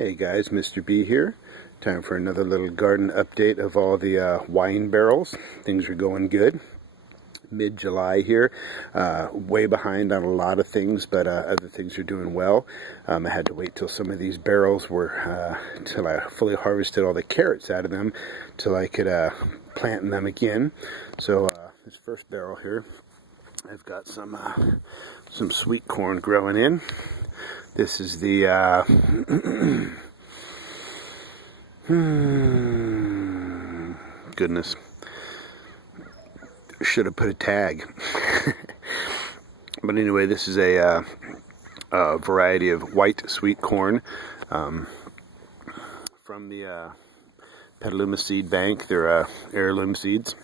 Hey guys, Mr. B here. Time for another little garden update of all the wine barrels. Things are going good. Mid-July here. Way behind on a lot of things, but other things are doing well. I had to wait till some of these barrels were, till I fully harvested all the carrots out of them, till I could plant them again. So this first barrel here, I've got some sweet corn growing in. This is the goodness, should have put a tag. But anyway, this is a variety of white sweet corn from the Petaluma Seed Bank. They're heirloom seeds,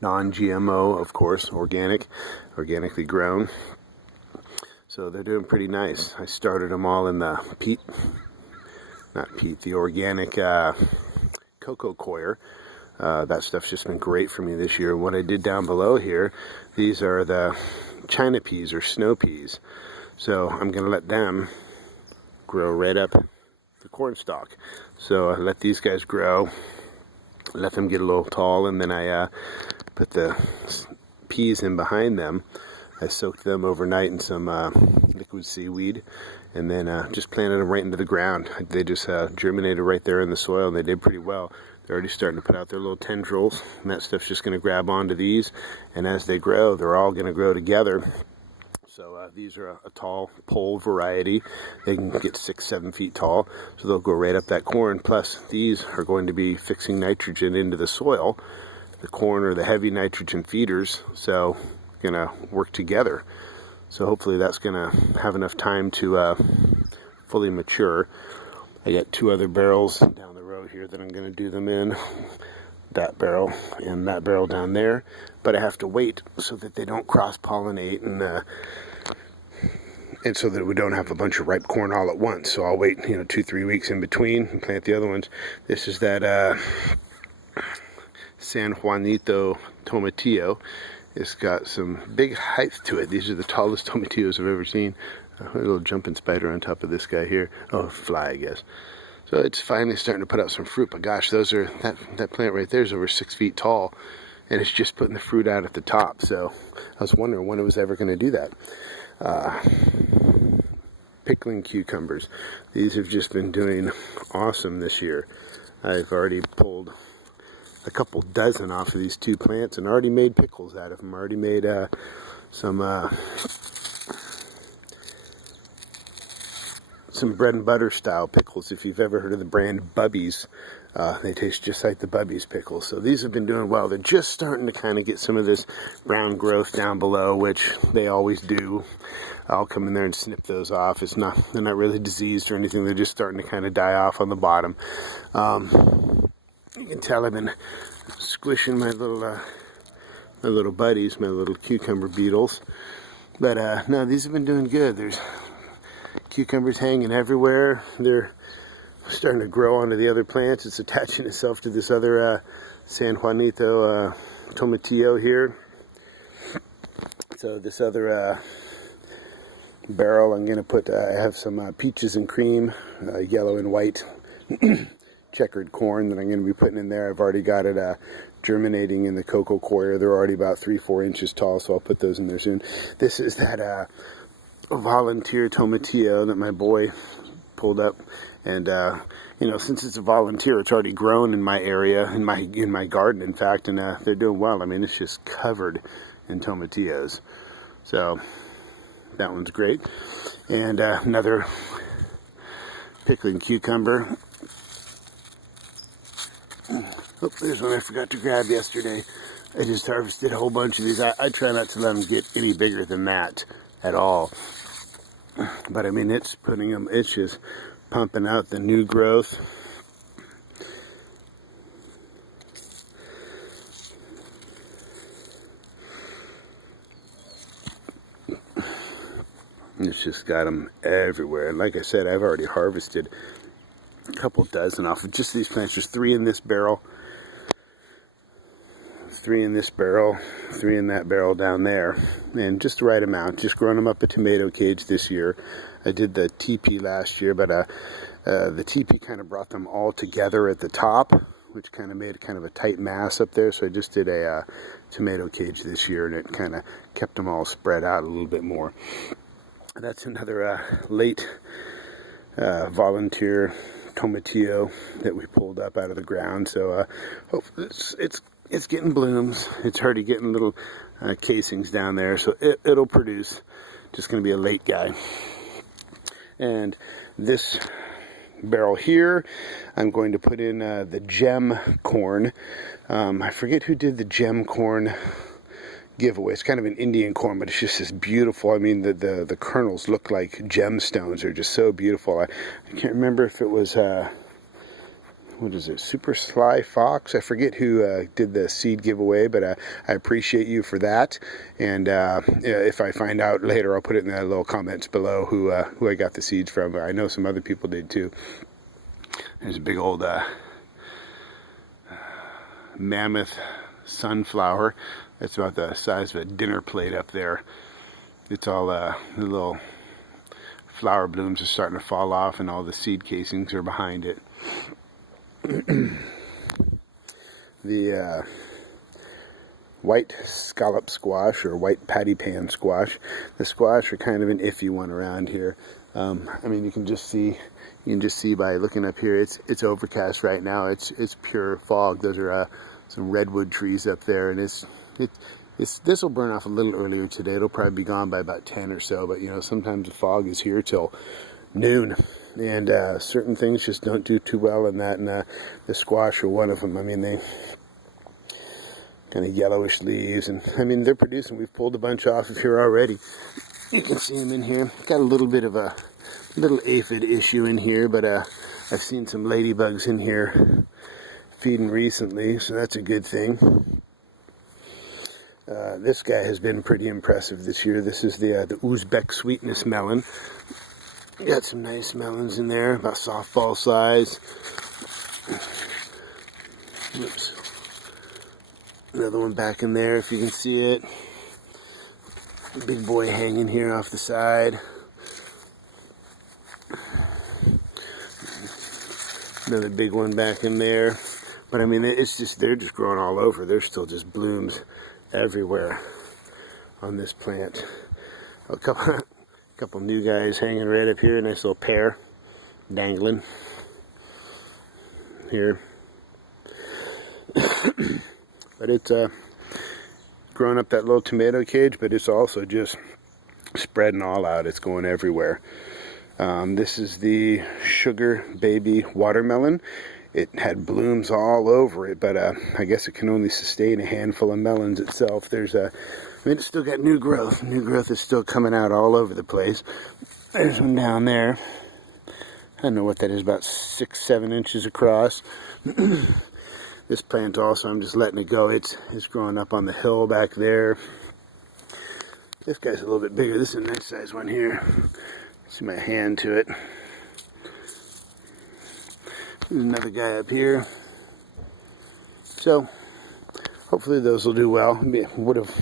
non-GMO, of course, organically grown. So they're doing pretty nice. I started them all in the the organic cocoa coir. That stuff's just been great for me this year. What I did down below here, these are the China peas or snow peas. So I'm going to let them grow right up the corn stalk. So I let these guys grow, let them get a little tall, and then I put the peas in behind them. I soaked them overnight in some liquid seaweed, and then just planted them right into the ground. They just germinated right there in the soil, and they did pretty well. They're already starting to put out their little tendrils, and that stuff's just going to grab onto these, and as they grow, they're all going to grow together. So these are a tall pole variety. They can get 6-7 feet tall, so they'll go right up that corn. Plus, these are going to be fixing nitrogen into the soil. The corn are the heavy nitrogen feeders, so gonna work together. So hopefully that's gonna have enough time to fully mature. I got 2 other barrels down the road here that I'm gonna do them in. That barrel and that barrel down there, but I have to wait so that they don't cross-pollinate and so that we don't have a bunch of ripe corn all at once. So I'll wait, 2-3 weeks in between and plant the other ones. This is that San Juanito Tomatillo. It's got some big height to it. These are the tallest tomatillos I've ever seen. A little jumping spider on top of this guy here. Oh, fly, I guess. So it's finally starting to put out some fruit. But gosh, that plant right there is over 6 feet tall, and it's just putting the fruit out at the top. So I was wondering when it was ever going to do that. Pickling cucumbers. These have just been doing awesome this year. I've already pulled a couple dozen off of these 2 plants and already made pickles out of them. Already made some bread and butter style pickles. If you've ever heard of the brand Bubby's, they taste just like the Bubby's pickles. So these have been doing well. They're just starting to kind of get some of this brown growth down below, which they always do. I'll come in there and snip those off. They're not really diseased or anything. They're just starting to kind of die off on the bottom. You can tell I've been squishing my little buddies, my little cucumber beetles. But no, these have been doing good. There's cucumbers hanging everywhere. They're starting to grow onto the other plants. It's attaching itself to this other San Juanito Tomatillo here. So this other barrel, I'm going to put, I have some peaches and cream, yellow and white checkered corn that I'm going to be putting in there. I've already got it germinating in the cocoa coir. They're already about 3-4 inches tall, so I'll put those in there soon. This is that volunteer tomatillo that my boy pulled up, and since it's a volunteer, it's already grown in my area, in my garden, in fact, and they're doing well. I mean, it's just covered in tomatillos. So that one's great. And another pickling cucumber. Oh, there's one I forgot to grab yesterday. I just harvested a whole bunch of these. I try not to let them get any bigger than that at all. But I mean, it's just pumping out the new growth. It's just got them everywhere. And like I said, I've already harvested a couple dozen off of just these plants. There's 3 in this barrel, 3 in this barrel, 3 in that barrel down there, and just the right amount. Just growing them up a tomato cage this year. I did the teepee last year, but the teepee kind of brought them all together at the top, which kind of made kind of a tight mass up there. So I just did a tomato cage this year, and it kind of kept them all spread out a little bit more. That's another late volunteer tomatillo that we pulled up out of the ground. So hopefully it's getting blooms. It's already getting little casings down there, so it'll produce. Just going to be a late guy. And this barrel here, I'm going to put in the gem corn. I forget who did the gem corn giveaway. It's kind of an Indian corn, but it's just this beautiful. I mean, the kernels look like gemstones. They're just so beautiful. I can't remember if it was what is it, Super Sly Fox? I forget who did the seed giveaway, but I appreciate you for that. And if I find out later, I'll put it in the little comments below who I got the seeds from. I know some other people did too. There's a big old Mammoth Sunflower. It's about the size of a dinner plate up there. It's all the little flower blooms are starting to fall off, and all the seed casings are behind it. The white scallop squash, or white patty pan squash. The squash are kind of an iffy one around here. I mean, you can just see by looking up here. It's overcast right now. It's pure fog. Those are some redwood trees up there, and this will burn off a little earlier today. It'll probably be gone by about 10 or so. But you know, sometimes the fog is here till noon. And certain things just don't do too well in that, and the squash are one of them. I mean, they kind of yellowish leaves, and I mean, they're producing. We've pulled a bunch off of here already. You can see them in here. Got a little bit of a little aphid issue in here, but I've seen some ladybugs in here feeding recently, so that's a good thing. This guy has been pretty impressive this year. This is the Uzbek sweetness melon. Got some nice melons in there, about softball size. Oops. Another one back in there, if you can see it. Big boy hanging here off the side. Another big one back in there. But I mean, they're just growing all over. There's still just blooms everywhere on this plant. A couple new guys hanging right up here. Nice little pear dangling here. But it's growing up that little tomato cage, but it's also just spreading all out. It's going everywhere. This is the Sugar Baby watermelon. It had blooms all over it, but I guess it can only sustain a handful of melons itself. I mean, it's still got new growth. New growth is still coming out all over the place. There's one down there. I don't know what that is, about 6-7 inches across. This plant also, I'm just letting it go. It's growing up on the hill back there. This guy's a little bit bigger. This is a nice size one here. See my hand to it. There's another guy up here. So hopefully those will do well. I would have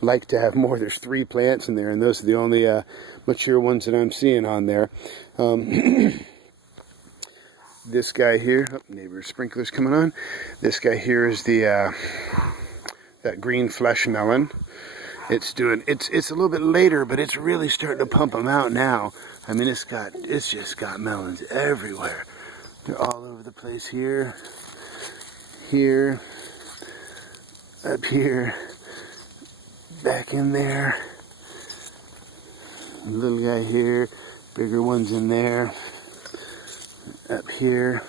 liked to have more. There's 3 plants in there, and those are the only mature ones that I'm seeing on there. This guy here, neighbor's sprinklers coming on. This guy here is the that green flesh melon. It's a little bit later, but it's really starting to pump them out now. I mean, it's just got melons everywhere. They're all over the place here, here, up here, back in there. Little guy here, bigger ones in there, up here,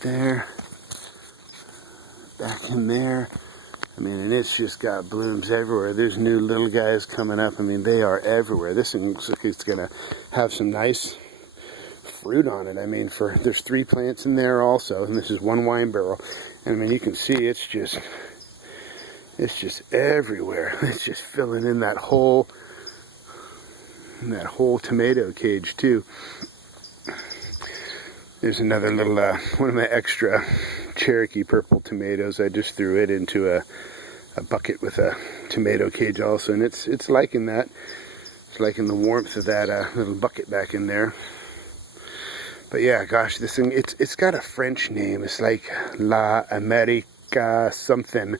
there, back in there. I mean, and it's just got blooms everywhere. There's new little guys coming up. I mean, they are everywhere. This thing looks like it's going to have some nice fruit on it. I mean, there's 3 plants in there also, and this is 1 wine barrel. And I mean, you can see it's just everywhere. It's just filling in that whole tomato cage too. There's another little one of my extra Cherokee purple tomatoes. I just threw it into bucket with a tomato cage also, and it's liking that. It's liking the warmth of that little bucket back in there. But yeah, gosh, this thing, it's got a French name. It's like La America something.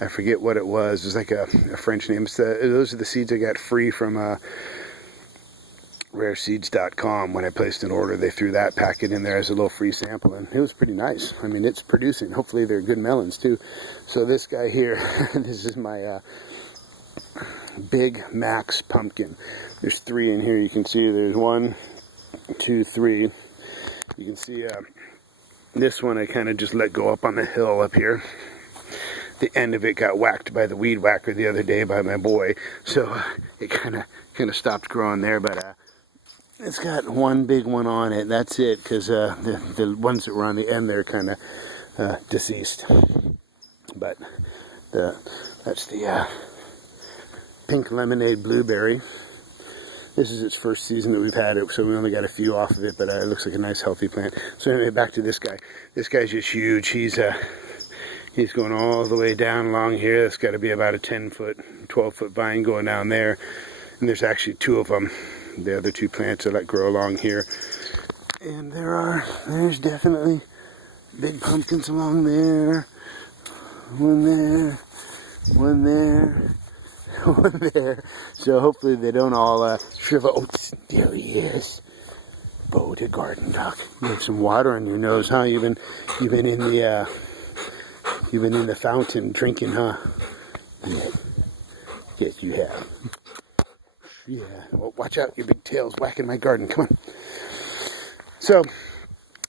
I forget what it was. It's like a French name. Those are the seeds I got free from rareseeds.com. When I placed an order, they threw that packet in there as a little free sample, and it was pretty nice. I mean, it's producing. Hopefully they're good melons too. So this guy here, this is my Big Max pumpkin. There's 3 in here. You can see there's 1, 2, 3. You can see this one I kind of just let go up on the hill up here. The end of it got whacked by the weed whacker the other day by my boy, so it kind of stopped growing there. But it's got one big one on it. That's it, because the ones that were on the end, they're kind of deceased. But that's the pink lemonade blueberry. This is its first season that we've had it, so we only got a few off of it, but it looks like a nice healthy plant. So anyway, back to this guy. This guy's just huge. He's going all the way down along here. It's got to be about a 10-foot, 12-foot vine going down there. And there's actually 2 of them. The other 2 plants I let grow along here. And there's definitely big pumpkins along there. One there, one there, one there. So hopefully they don't all shrivel. Oh, there he is. Bo the garden duck. You have some water on your nose, huh? You've been in the fountain drinking, huh? Yeah. Yes, you have. Yeah. Well, watch out, your big tail's whacking my garden. Come on. So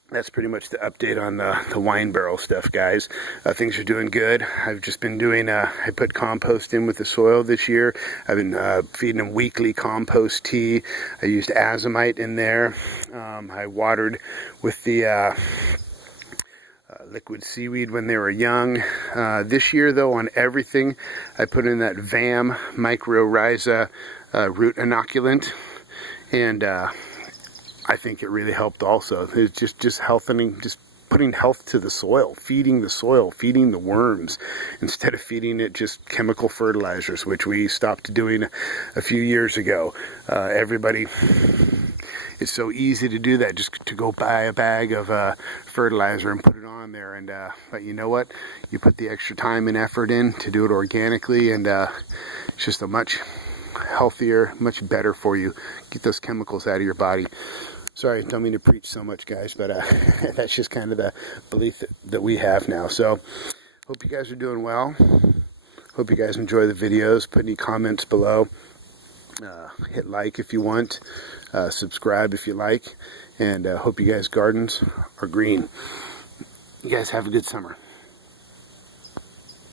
that's pretty much the update on the wine barrel stuff, guys. Things are doing good. I've just been doing, I put compost in with the soil this year. I've been feeding them weekly compost tea. I used azomite in there. I watered with the liquid seaweed when they were young. This year, though, on everything, I put in that VAM mycorrhiza root inoculant, and I think it really helped also. It's just healthing, just putting health to the soil, feeding the worms, instead of feeding it just chemical fertilizers, which we stopped doing a few years ago. Everybody, it's so easy to do that, just to go buy a bag of fertilizer and put it on there. And but you know what? You put the extra time and effort in to do it organically, and it's just a much healthier, much better for you. Get those chemicals out of your body. Sorry, don't mean to preach so much, guys, but that's just kind of the belief that we have now. So, hope you guys are doing well. Hope you guys enjoy the videos. Put any comments below. Hit like if you want. Subscribe if you like. And hope you guys' gardens are green. You guys have a good summer.